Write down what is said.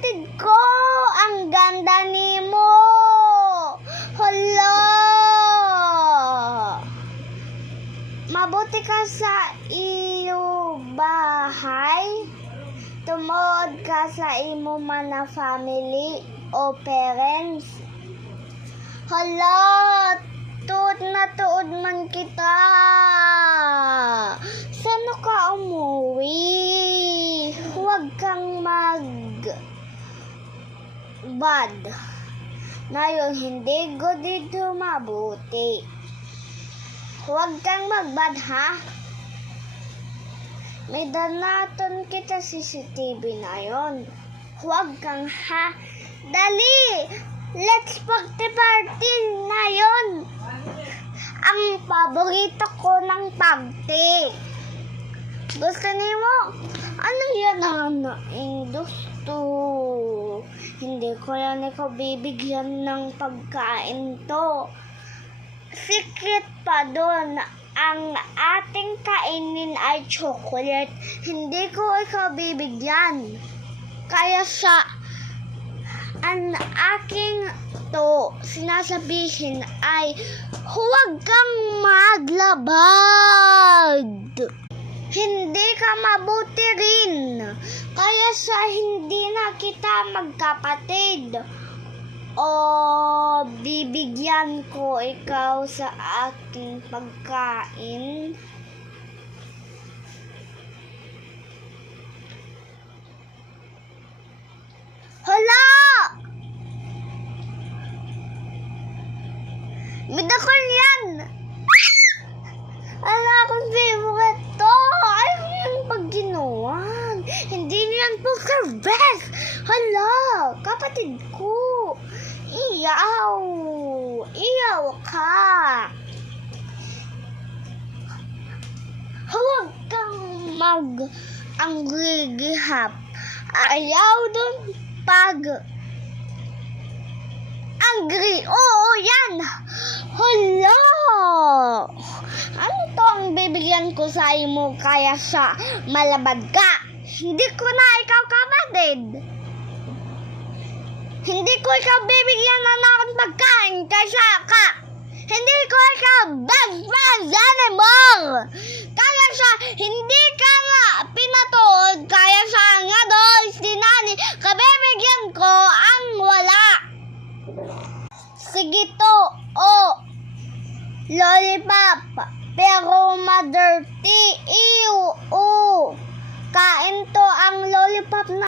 kapatid ko, ang ganda ni mo. Hala. Mabuti ka sa iyo bahay. Tumuod ka sa imo man na family o parents. Hala, tuod na tuod man kita. Sano ka umuwi? Huwag kang bad. Ngayon, hindi ko dito mabuti. Huwag kang magbad, ha? May danaton kita CCTV na yon. Huwag kang ha. Dali! Let's party na yon. Ang paborito ko ng party. Gusto niyo mo? Ano yan ang gusto? Hindi ko yan ikaw bibigyan ng pagkain to. Secret pa doon. Ang ating kainin ay chocolate. Hindi ko ikaw bibigyan. Kaya sa ang aking to sinasabihin ay huwag kang maglabad. Hindi ka mabuti rin. Kaya sa hindi na kita magkapatid. O bibigyan ko ikaw sa aking pagkain. Hala! Midakol yan! Ala, akong favorite to! Ayaw niyan pag ginawan. Hindi niyan po ka-best! Hala! Kapatid ko! Iyaw! Iyaw ka! Huwag kang mag-anggigihap. Ayaw dun pag angry. Oo, yan! Hala! Ano to ang bibigyan ko sa imo kaya sa malabad ka? Hindi ko na ikaw kapatid. Hindi ko ikaw bibigyan na akong pagkain kaysa ka. Hindi ko ikaw best friend anymore. Kaya sa hindi ka nga pinatuod, kaya sa nga doon sinani, kabibigyan ko ang wala. Sige to, lollipop, pero ma-dirty. Ew, kain to ang lollipop na